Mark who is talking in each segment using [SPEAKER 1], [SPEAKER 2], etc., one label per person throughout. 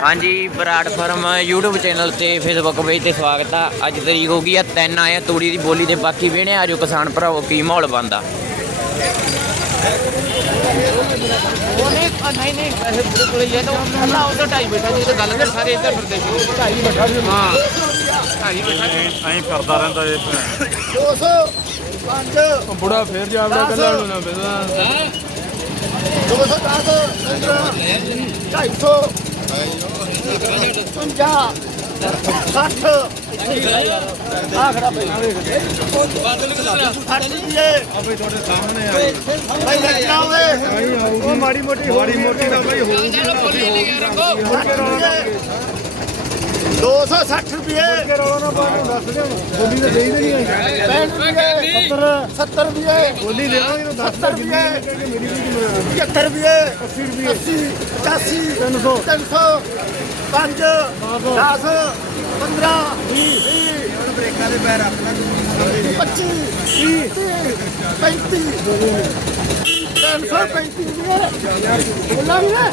[SPEAKER 1] ਹਾਂਜੀ Brar farm YouTube channel ਤੇ Facebook page ਤੇ ਸਵਾਗਤ ਆ। ਅੱਜ ਤਰੀਕ ਹੋ ਗਈ ਆ ਤਿੰਨ ਆਏ ਆ ਤੂੜੀ ਦੀ ਬੋਲੀ ਦੇ ਬਾਕੀ ਵੇਣੇ ਆਜੋ ਕਿਸਾਨ ਭਰਾਵੋ ਕੀ ਮਾਹੌਲ ਬੰਦਾ
[SPEAKER 2] ਉਹਨੇ ਨਹੀਂ ਨਹੀਂ ਪੈਸੇ ਪੂਰੇ ਕੋਲੇ ਇਹ ਤਾਂ ਅੱਲਾ ਉਧਰ ਢਾਈ ਬੈਠਾ ਜੀ ਇਹ ਤਾਂ ਗੱਲ ਕਰ ਸਾਰੇ ਇੱਧਰ ਫਿਰਦੇ ਸੀ। ਢਾਈ ਬੈਠਾ ਸੀ। ਹਾਂ। ਢਾਈ ਬੈਠਾ ਸੀ।
[SPEAKER 3] ਐਂ ਕਰਦਾ ਰਹਿੰਦਾ ਇਹ
[SPEAKER 4] 200 5
[SPEAKER 3] ਬੁੜਾ ਫੇਰ ਜਾਵੜਾ ਕੱਲਾ ਨੂੰ ਨਾ ਬੇਦਾ
[SPEAKER 4] 210 250 50 60 ਆਖੜਾ ਪਈ ਸਾਡੇ ਦੀਏ
[SPEAKER 3] ਆਪੇ ਤੁਹਾਡੇ ਸਾਹਮਣੇ ਆਈ
[SPEAKER 4] ਭਾਈ ਲੱਗਣਾ ਓਏ
[SPEAKER 3] ਉਹ ਮਾੜੀ ਮੋਟੀ ਮਾੜੀ ਮੋਟੀ ਨਾ ਬਈ ਹੋਊਗੀ
[SPEAKER 4] 260 ਰੁਪਏ।
[SPEAKER 3] ਰੌਲਾ ਨਾ ਪਾਣੀ ਦੱਸ ਦੇ ਬੋਲੀ ਤੇ ਦੇਈ ਨਹੀਂ ਆਈ
[SPEAKER 4] 65 70 ਰੁਪਏ।
[SPEAKER 3] ਬੋਲੀ ਦੇਵਾਂਗੇ ਨੂੰ
[SPEAKER 4] 70 ਰੁਪਏ। 75 ਰੁਪਏ।
[SPEAKER 3] 80 ਰੁਪਏ।
[SPEAKER 4] 80 85 300 5 10 15 20 ਹੁਣ ਬ੍ਰੇਕਾਂ ਦੇ ਪੈਰ ਆਪਣਾ 25 30 35 335 ਬੋਲਾਂ ਵੀ ਨਾ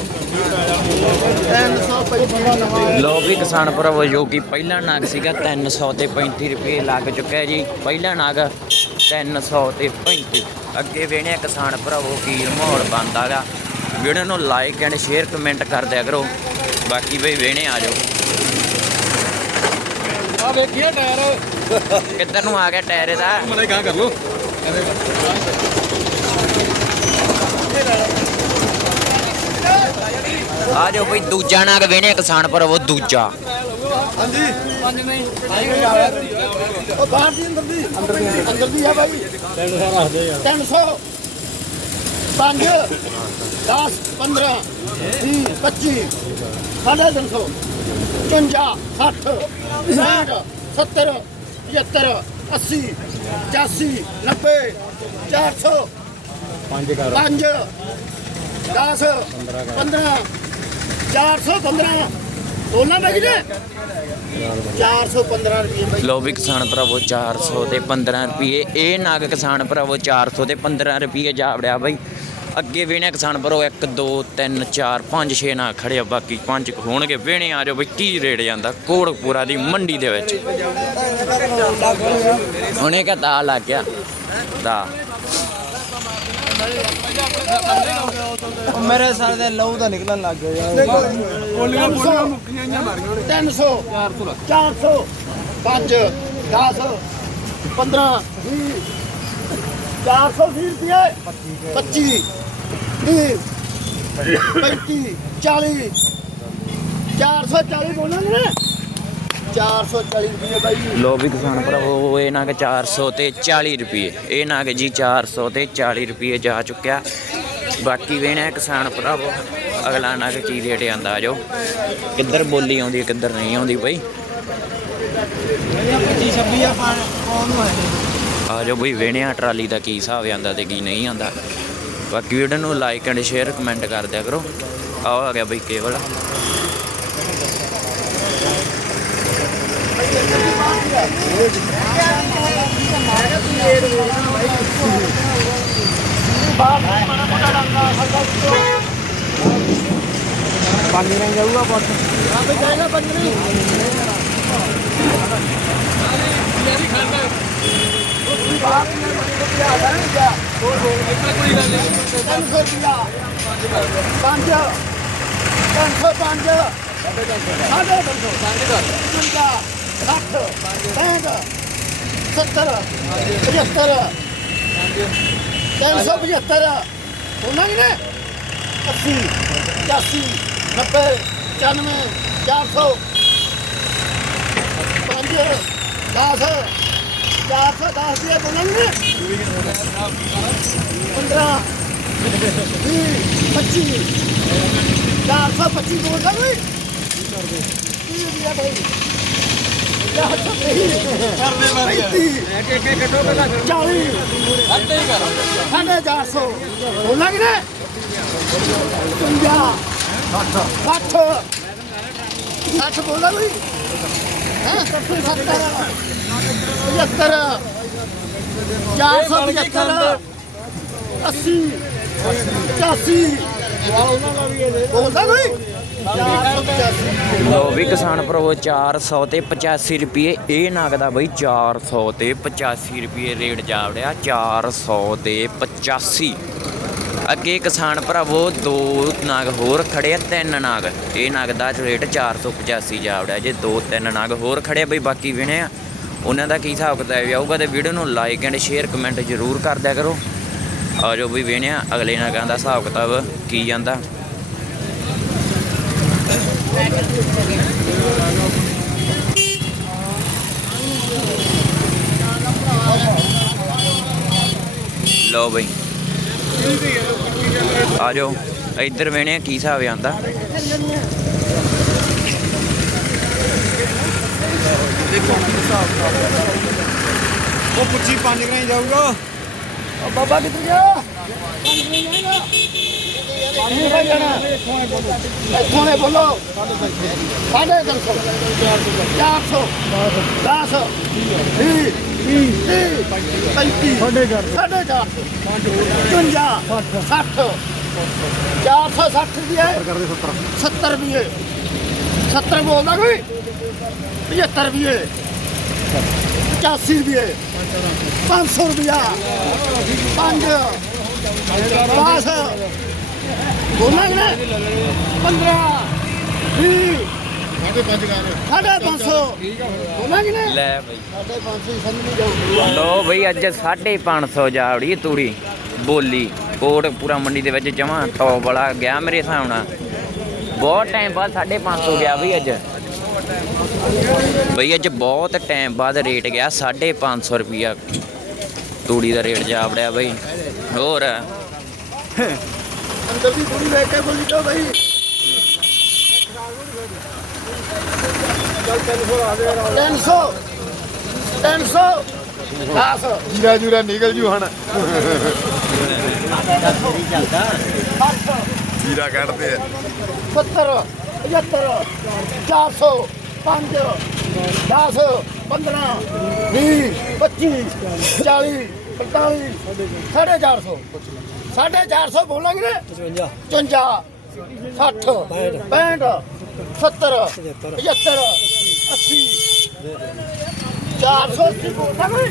[SPEAKER 4] 335
[SPEAKER 1] ਲੋ ਵੀ ਕਿਸਾਨ ਭਰਾਵੋ ਜੋ ਕਿ ਪਹਿਲਾ ਨਾਗ ਸੀਗਾ 300 ਤੇ 35 ਰੁਪਏ ਲੱਗ ਚੁੱਕਿਆ ਜੀ। ਪਹਿਲਾ ਨਾਗ 300 ਤੇ 35 ਅੱਗੇ ਵੇਣੇ ਆ ਕਿਸਾਨ ਭਰਾਵੋ ਕੀ ਮਾਹੌਲ ਬੰਦਾਗਾ ਵੀਡੀਓ ਨੂੰ ਲਾਈਕ ਐਂਡ ਸ਼ੇਅਰ ਕਮੈਂਟ ਕਰ ਦਿਆ ਕਰੋ। ਬਾਕੀ ਬਈ ਵੇਣੇ ਆ ਜਾਓ।
[SPEAKER 3] ਆ ਵੇਖੀਏ ਟਾਇਰ।
[SPEAKER 1] ਕਿੱਧਰ ਨੂੰ ਆ ਗਿਆ ਟਾਇਰ ਇਹਦਾ?
[SPEAKER 3] ਮਨੇ ਕਹਾ ਕਰ ਲੋ
[SPEAKER 1] ਆ ਜਾਓ ਬਈ ਦੂਜਾ ਨਾਗ ਵੇਣੇ ਕਿਸਾਨ ਭਰਾਵੋ ਦੂਜਾ।
[SPEAKER 4] ਹਾਂਜੀ। ਉਹ ਬਾਹਰ ਦੀ ਅੰਦਰ ਦੀ। ਅੰਦਰ ਦੀ ਅੰਦਰ ਦੀ ਆ ਬਾਈ। 300 ਰੱਖਦੇ ਆ 300 5 10 15 20 25 ਸਾਢੇ 300 55 60 60 70 75 80 85 90 400 5 ਕਰ। 5 10 15 415 ਦੋਨਾਂ ਦਾ ਕਿਨੇ 415 ਰੁਪਏ ਬਾਈ।
[SPEAKER 1] ਲੋ ਵੀ ਕਿਸਾਨ ਭਰਾਵੋ 400 ਤੇ 15 ਰੁਪਏ। ਇਹ ਨਾਗ ਕਿਸਾਨ ਭਰਾਵੋ 400 ਤੇ 15 ਰੁਪਏ ਜਾਵੜਿਆ ਬਈ। ਅੱਗੇ ਵੇਣੇ ਕਿਸਾਨ ਭਰਾਵੋ 1 2 3 4 5 6 ਨਾਗ ਖੜੇ ਆ ਬਾਕੀ ਪੰਜ ਕੁ ਹੋਣਗੇ। ਵੇਣੇ ਆ ਜਾਓ ਬਈ ਕੀ ਰੇਟ ਜਾਂਦਾ ਕੋੜਪੂਰਾ ਦੀ ਮੰਡੀ ਦੇ ਵਿੱਚ? ਹੁਣੇ ਕਾ ਦਾ ਲੱਗ ਗਿਆ। ਦਾ
[SPEAKER 2] ਮੇਰੇ ਸਰ ਦੇ ਲਹੂ ਦਾ ਨਿਕਲਣ ਲੱਗ ਗਿਆ ਯਾਰ।
[SPEAKER 3] ਬੋਲੀਆਂ ਬੋਲੀਆਂ ਮੁੱਕੀਆਂ ਜਾਂ ਮਾਰੀਆਂ
[SPEAKER 4] 300 400 5 10 15 20 420 ਰੁਪਏ 25 30 35 40 440 ਬੋਲਾਂਗੇ ਨਾ 440 ਰੁਪਏ ਬਾਈ ਜੀ
[SPEAKER 1] ਲੋ ਵੀ ਕਿਸਾਨ ਭਰਾਵੋ ਇਹ ਨਾਗ 400 ਤੇ 40 ਰੁਪਏ ਇਹ ਨਾਗ ਜੀ 400 ਤੇ 40 ਰੁਪਏ ਜਾ ਚੁੱਕਿਆ ਬਾਕੀ ਵੇਣਾ ਕਿਸਾਨ ਭਰਾਵੋ ਅਗਲਾ ਨਾਗ ਕੀ ਰੇਟ ਆਂਦਾ ਆ ਜਾਓ ਕਿੱਧਰ ਬੋਲੀ ਆਉਂਦੀ ਕਿੱਧਰ ਨਹੀਂ ਆਉਂਦੀ ਬਈ
[SPEAKER 2] ਆ ਪਾਉਣ ਨੂੰ ਹੈ
[SPEAKER 1] ਆ ਬਈ ਵੇਣਿਆ ਟਰਾਲੀ ਦਾ ਕੀ ਹਿਸਾਬ ਆਂਦਾ ਤੇ ਕੀ ਨਹੀਂ ਆਂਦਾ ਬਾਕੀ ਵੀਡੀਓ ਨੂੰ ਲਾਈਕ ਐਂਡ ਸ਼ੇਅਰ ਕਮੈਂਟ ਕਰ ਦਿਆ ਕਰੋ। ਆਹ ਆ ਗਿਆ ਬਈ ਕੇਵਲ।
[SPEAKER 2] ਪਾਣੀ ਨਾਲ ਜਾਊਗਾ ਪੁੱਤ।
[SPEAKER 4] ਆਪੇ ਜਾਏਗਾ ਬੰਦਰੀ ਪੰਜ ਪੰਜ ਸੌ ਪੰਜ ਸਾਢੇ ਤਿੰਨ ਸੌ ਪੰਜਾਹ ਸੱਠ ਪੈਂਹਠ ਸੱਤਰ ਪਝੱਤਰ ਤਿੰਨ ਸੌ ਪਝੱਤਰ ਉਹਨਾਂ ਹੀ ਨੇ ਅੱਸੀ ਪਚਾਸੀ ਨੱਬੇ ਪਚਾਨਵੇਂ ਚਾਰ ਸੌ ਪੰਜ ਦਸ ਚਾਰ ਸੌ ਦਸ ਦੀ ਬੋਲਾਂਗੇ ਪੰਦਰਾਂ ਵੀਹ ਪੱਚੀ। ਚਾਰ ਸੌ ਪੱਚੀ ਬੋਲਦਾ ਕੋਈ ਕੀ ਰੁਪਿਆ ਭਾਈ ਕਰਦੇ ਮਾਰੀ ਇੱਕ ਇੱਕ ਕੱਟੋ ਪਹਿਲਾਂ ਚਾਲੀ ਅੱਧੇ ਕਰ ਸਾਢੇ ਚਾਰ ਸੌ। ਬੋਲਾਂਗੇ ਨਾ ਪੰਜਾਹ। ਸੱਠ। ਸੱਠ। ਬੋਲਾ ਕੋਈ ਹੈ ਸੱਤਰ ਪਝੱਤਰ ਚਾਰ ਸੌ ਪਝੱਤਰ ਅੱਸੀ ਪਚਾਸੀ। ਬੋਲਦਾ ਕੋਈ? 485
[SPEAKER 1] ਲੋ ਵੀ ਕਿਸਾਨ ਭਰਾਵੋ 400 ਤੇ 85 ਰੁਪਏ। ਇਹ ਨਗਦਾ ਬਈ 400 ਤੇ 85 ਰੁਪਏ ਰੇਟ ਜਾਵੜਿਆ 400 ਤੇ 85 ਅੱਗੇ ਕਿਸਾਨ ਭਰਾਵੋ ਦੋ ਨਾਗ ਹੋਰ ਖੜੇ ਆ, ਤਿੰਨ ਨਾਗ। ਇਹ ਨਗ ਦਾ ਰੇਟ 485 ਜਾਵੜਿਆ ਜੇ ਦੋ ਤਿੰਨ ਨਾਗ ਹੋਰ ਖੜੇ ਆ, ਬਈ ਬਾਕੀ ਵਿਣੇ ਆ। ਉਹਨਾਂ ਦਾ ਕੀ ਹਿਸਾਬ ਕਿਤਾਬ ਆਊਗਾ ਤੇ ਵੀਡੀਓ ਨੂੰ ਲਾਈਕ ਐਂਡ ਸ਼ੇਅਰ ਕਮੈਂਟ ਜ਼ਰੂਰ ਕਰ ਦਿਆ ਕਰੋ। ਆ ਜੋ ਵੀ ਵਿਣੇ ਆ। ਅਗਲੇ ਨਾਗਾਂ ਦਾ ਹਿਸਾਬ ਕਿਤਾਬ ਕੀ ਜਾਂਦਾ। ਲਓ ਬਈ। ਆ ਜਾਓ ਇੱਧਰ ਵੇਣੇ ਕੀ ਹਿਸਾਬ ਆਂਦਾ
[SPEAKER 3] ਉਹ ਪੁੱਛੀ ਪੰਜ ਗਰਾਂ ਜਾਊਗਾ।
[SPEAKER 4] ਉਹ ਬਾਬਾ ਕਿੱਥੇ ਗਿਆ? ਪਾਣੀ ਭਾਈ ਜਾਣਾ। ਇੱਥੋਂ ਨੇ ਬੋਲੋ। ਸਾਢੇ ਤਿੰਨ ਸੌ। ਚਾਰ ਸੌ। ਦਸ। ਵੀਹ ਤੀਹ ਪੈਂਤੀ ਸਾਢੇ ਚਾਰ ਸਾਢੇ ਚਾਰ ਸੌ। ਚੁੰਜਾ ਸੱਠ। ਚਾਰ ਸੌ ਸੱਠ ਰੁਪਏ
[SPEAKER 3] ਕਰਦੇ 70
[SPEAKER 4] 70 ਰੁਪਏ 70 ਬੋਲਦਾ ਕੋਈ? 75 ਰੁਪਏ 85 ਰੁਪਏ 500 ਰੁਪਿਆ 5 10 ਬੋਲਾਂਗੇ ਨਾ 15 20
[SPEAKER 3] ਸਾਡੇ ਪੰਜ ਗਰਾਂ
[SPEAKER 4] ਸਾਢੇ 500 ਬੋਲਾਂਗੇ ਨਾ
[SPEAKER 1] ਲੈ ਬਈ।
[SPEAKER 4] ਸਾਢੇ 500 ਹੀ ਸਮਝ ਨਹੀਂ ਜਾਊਗੀ
[SPEAKER 1] ਲੋ ਬਈ ਅੱਜ 550 ਜਾਵੜੀ ਤੂੜੀ। ਬੋਲੀ। ਕੋਟ ਪੂਰਾ ਮੰਡੀ ਦੇ ਵਿੱਚ ਜਮਾ। ਟੌਪ ਵਾਲਾ ਗਿਆ ਮੇਰੇ ਹਿਸਾਬ ਨਾਲ। ਬਹੁਤ ਟਾਈਮ ਬਾਅਦ 550 ਗਿਆ ਬਈ ਅੱਜ। ਬਈ ਅੱਜ ਬਹੁਤ ਟਾਈਮ ਬਾਅਦ ਰੇਟ ਗਿਆ 550 ਰੁਪਿਆ ਤੂੜੀ ਦਾ ਰੇਟ ਜਾ ਵੜਿਆ ਬਈ। ਹੋਰ?
[SPEAKER 4] ਅੰਦਰ ਦੀ ਥੋੜੀ ਵੇਖ ਕੇ ਬੋਲੀ ਤੋਂ ਬਈ। ਤਿੰਨ ਸੌ ਤਿੰਨ ਸੌ ਦਸ
[SPEAKER 3] ਜੀਰਾ ਜੂਰਾ ਨਿਕਲ ਜੂ ਹਣ। ਜੀਰਾ ਕੱਢਦੇ ਆ।
[SPEAKER 4] 70 75 400 5 10 15 20 25 40 45 ਸਾਢੇ 400 ਸਾਢੇ 400 ਬੋਲਾਂਗੇ ਨਾ? 55 60 65 70 75 80 480 ਬੋਲਾਂਗੇ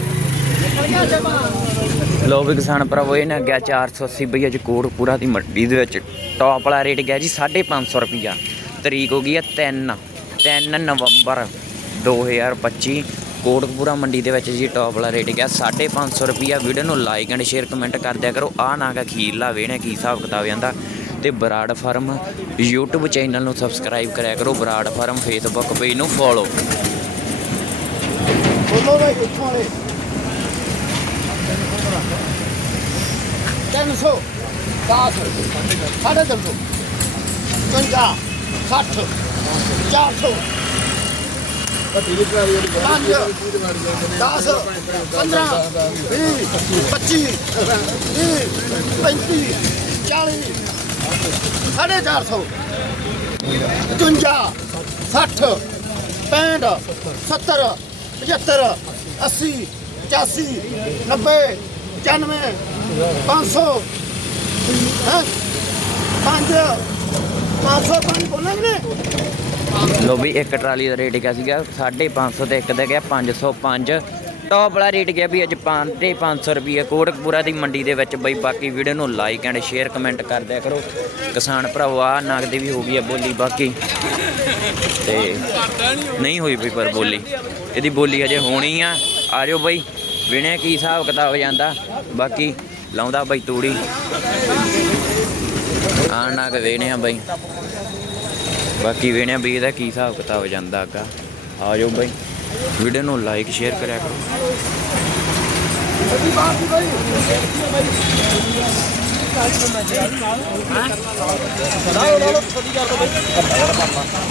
[SPEAKER 1] ਲੋ ਵੀ ਕਿਸਾਨ ਭਰਾਵੋ ਇਹ ਨਾ ਗਿਆ 480 ਬਈ ਅੱਜ ਕੋਟ ਪੂਰਾ ਦੀ ਮੰਡੀ ਦੇ ਵਿੱਚ। ਟੌਪ ਵਾਲਾ ਰੇਟ ਗਿਆ ਜੀ 550 ਰੁਪਿਆ ਤਰੀਕ ਹੋ ਗਈ ਹੈ 3 3 ਨਵੰਬਰ 2025 ਕੋਟਕਪੂਰਾ ਮੰਡੀ ਦੇ ਵਿੱਚ ਜੀ ਟੌਪ ਵਾਲਾ ਰੇਟ ਗਿਆ 550 ਰੁਪਿਆ ਵੀਡੀਓ ਨੂੰ ਲਾਈਕ ਐਂਡ ਸ਼ੇਅਰ ਕਮੈਂਟ ਕਰ ਦਿਆ ਕਰੋ। ਆ ਨਾ ਗਾ ਖੀਰਲਾ ਵੇਣੇ ਕੀ ਹਿਸਾਬ ਕਿਤਾਬ ਜਾਂਦਾ ਤੇ ਬਰਾੜ ਫਾਰਮ YouTube ਚੈਨਲ ਨੂੰ ਸਬਸਕ੍ਰਾਈਬ ਕਰਿਆ ਕਰੋ ਬਰਾੜ ਫਾਰਮ ਫੇਸਬੁੱਕ ਪੇਜ ਨੂੰ ਫੋਲੋ
[SPEAKER 4] ਬੋਲੋ ਬਈ ਇੱਥੋਂ ਵਾਲੇ 300 10 ਸਾਢੇ ਤਿੰਨ ਸੌ 55 60 400 ਪੰਜ 10 15 20 25 30 35 40 ਸਾਢੇ 400 55 60 65 70 75 80 85 90 95 500 ਹੈ? 5 500 ਪੰਜ ਬੋਲਾਂਗੇ ਨੇ
[SPEAKER 1] ਲੋ ਵੀ ਇੱਕ ਟਰਾਲੀ ਦਾ ਰੇਟ ਕਿਆ ਸੀਗਾ? 550 ਤੇ ਇੱਕ ਦਾ ਗਿਆ 505 ਟੌਪ ਵਾਲਾ ਰੇਟ ਗਿਆ ਵੀ ਅੱਜ 500 ਰੁਪਏ ਕੋਟਕਪੂਰਾ ਦੀ ਮੰਡੀ ਦੇ ਵਿੱਚ ਬਈ ਬਾਕੀ ਵੀਡੀਓ ਨੂੰ ਲਾਈਕ ਐਂਡ ਸ਼ੇਅਰ ਕਮੈਂਟ ਕਰ ਦਿਆ ਕਰੋ। ਕਿਸਾਨ ਭਰਾਵੋ ਆ ਨਗਦੀ ਵੀ ਹੋ ਗਈ ਆ ਬੋਲੀ ਬਾਕੀ। ਤੇ ਨਹੀਂ ਹੋਈ ਬਈ ਪਰ ਬੋਲੀ। ਇਹਦੀ ਬੋਲੀ ਹਜੇ ਹੋਣੀ ਆ। ਆ ਜਾਓ ਬਈ ਵਿਣੇ ਕੀ ਹਿਸਾਬ ਕਿਤਾਬ ਜਾਂਦਾ। ਬਾਕੀ ਲਾਉਂਦਾ ਬਈ ਤੂੜੀ। ਆ ਨਾ ਕੇ ਵੇਣੇ ਆ ਬਈ। ਬਾਕੀ ਵੇਣਿਆ ਬਈ ਇਹਦਾ ਕੀ ਹਿਸਾਬ ਕਿਤਾਬ ਜਾਂਦਾ ਅੱਗਾ। ਆ ਜਾਓ ਬਾਈ। ਵੀਡੀਓ ਨੂੰ ਲਾਈਕ ਸ਼ੇਅਰ ਕਰਿਆ ਕਰੋ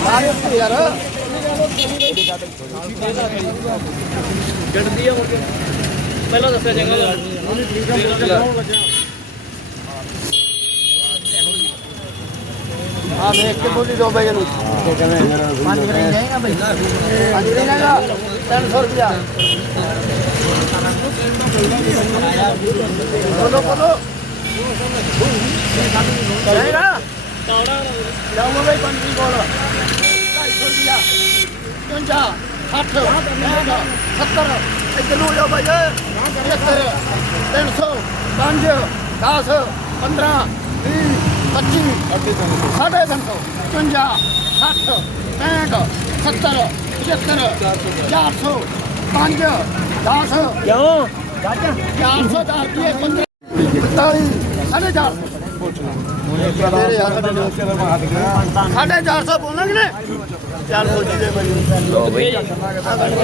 [SPEAKER 4] ਮਾਰੇ ਉੱਤੇ ਯਾਰ ਆ ਦੇਖ ਕੇ ਬੋਲੀ ਦੋ ਬਈ ਇਹਨੂੰ। ਪੰਜ ਗਰੇ ਜਾਏਗਾ ਬਈ। ਪੰਜ ਗਰੇ ਜਾਏਗਾ 300 ਰੁਪਿਆ ਬੋਲੋ ਬੋਲੋ। ਜਾਏਗਾ ਜਾਓ ਬਈ ਬੰਦੀ ਕੋਲ। 250 ਰੁਪਿਆ 50 60 70 ਇੱਧਰ ਨੂੰ ਜਾਓ ਭਾਈ 75 300 5 10 15 25 ਸਾਢੇ 300 50 60 65 70 75 400 5 10 ਕਿਉਂ 410 ਰੁਪਏ 15 45 ਸਾਢੇ 400 ਸਾਢੇ 400 ਬੋਲਾਂਗੇ ਨੇ ਚੱਲ ਸੋਚੀ ਦੇ ਭਾਈ
[SPEAKER 1] ਲੋ ਬਈ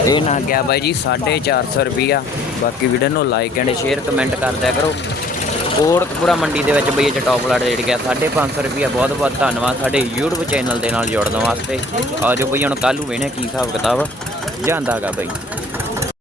[SPEAKER 1] ਇਹ ਨਾ ਗਿਆ ਬਾਈ ਜੀ 450 ਰੁਪਿਆ ਬਾਕੀ ਵੀਡੀਓ ਨੂੰ ਲਾਈਕ ਐਂਡ ਸ਼ੇਅਰ ਕਮੈਂਟ ਕਰ ਦਿਆ ਕਰੋ ਕੋਟਕਪੂਰਾ ਮੰਡੀ ਦੇ ਵਿੱਚ ਬਈ ਇਹ ਟੌਪ ਲਾਟ ਰੇਟ ਗਿਆ। 550 ਰੁਪਿਆ ਬਹੁਤ ਬਹੁਤ ਧੰਨਵਾਦ ਸਾਡੇ YouTube ਚੈਨਲ ਦੇ ਨਾਲ ਜੁੜਨ ਵਾਸਤੇ। ਆ ਆਜੋ ਬਈ, ਹੁਣ ਕੱਲ੍ਹ ਨੂੰ ਵੇਣੇ ਕੀ ਹਿਸਾਬ ਕਿਤਾਬ ਜਾਂਦਾਗਾ ਬਈ।